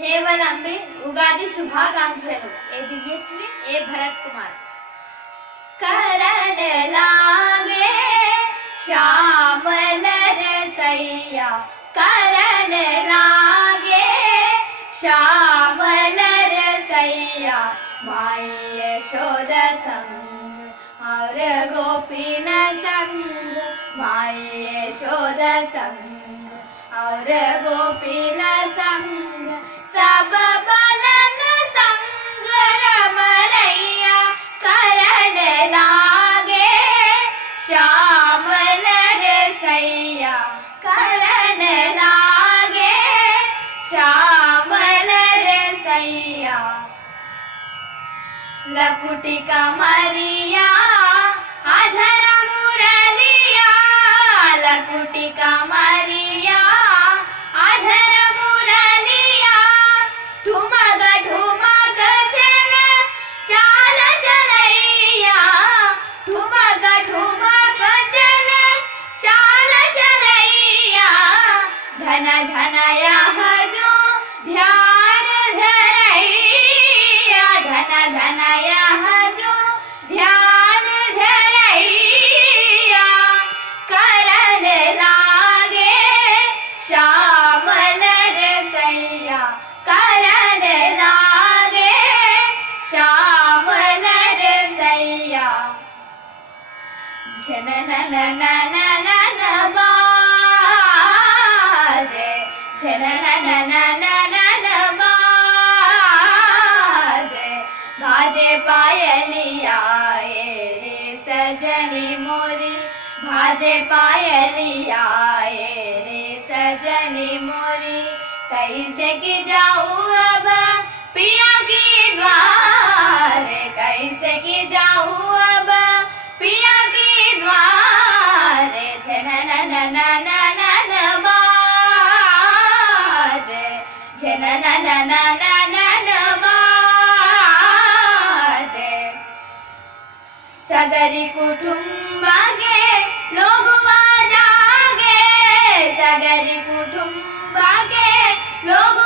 ಹೇವಲಂಬೆ ಉಗಾದಿ ಶುಭಾಕಾಂಕ್ಷಲು. ಎ ದಿವ್ಯಶ್ರೀ, ಎ ಭರತ್ ಕುಮಾರ್. ಕರಣಲಾಗೆ ಶ್ಯಾಮಲ ರಸಯ್ಯ, ಕರಣಲಾಗೆ ಶ್ಯಾಮಲ ರಸಯ್ಯ, माई यशोदा संग और गोपीन संग, माई यशोदा संग और गोपीन संग, सब बलन संग रमरैया, करण लागे श्यामल रसैया, करण लागे श्यामल रसैया. लकुटी कमरिया अधर मुरलिया, लकुटी कमरिया अधर मुरलिया, ठुमक ठुमक चल चाल चलैया, ठुमक ठुमक चल चाल चलैया, धन धन यह जो ध्यान धरैया, धन धन यह जो ध्यान धरैया, करण लागे श्यामल रसैया, करण लागे श्यामल रसैया. जननननननन बाजे, जननननननन बाजे, भाजे पायलिया रे सजनी मोरी, भाजे पायलिया रे सजनी मोरी, कैसे की जाऊँ अब पिया की द्वार, कैसे की जाऊँ अब पिया की द्वार, जननननननन बाजे, जननननननन बाजे. सगरी कुटुंबागे लोगवा जागे, सगरी कुटुंबागे लोग